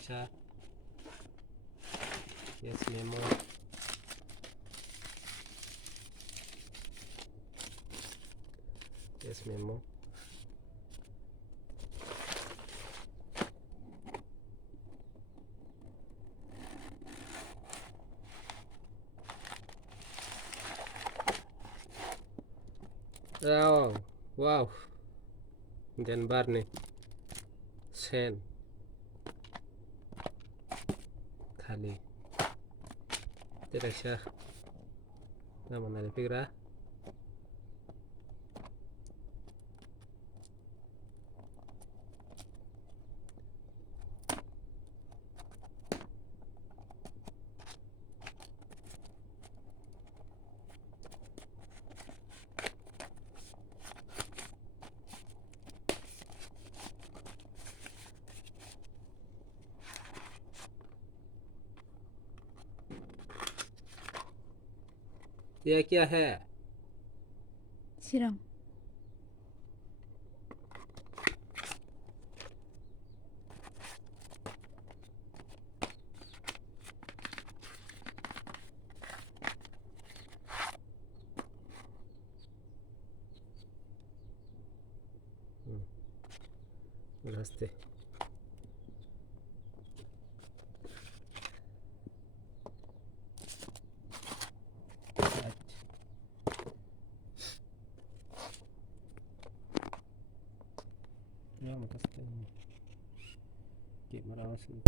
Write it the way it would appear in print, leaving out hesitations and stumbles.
siya. Yes, memo. Yes, memo. Oh, wow. Dan Barney. Sen. Kali. Tidak siya. Naman na pigra. ये क्या है? Siram. Namaste. Ya, makasih. Kayak merawat sih.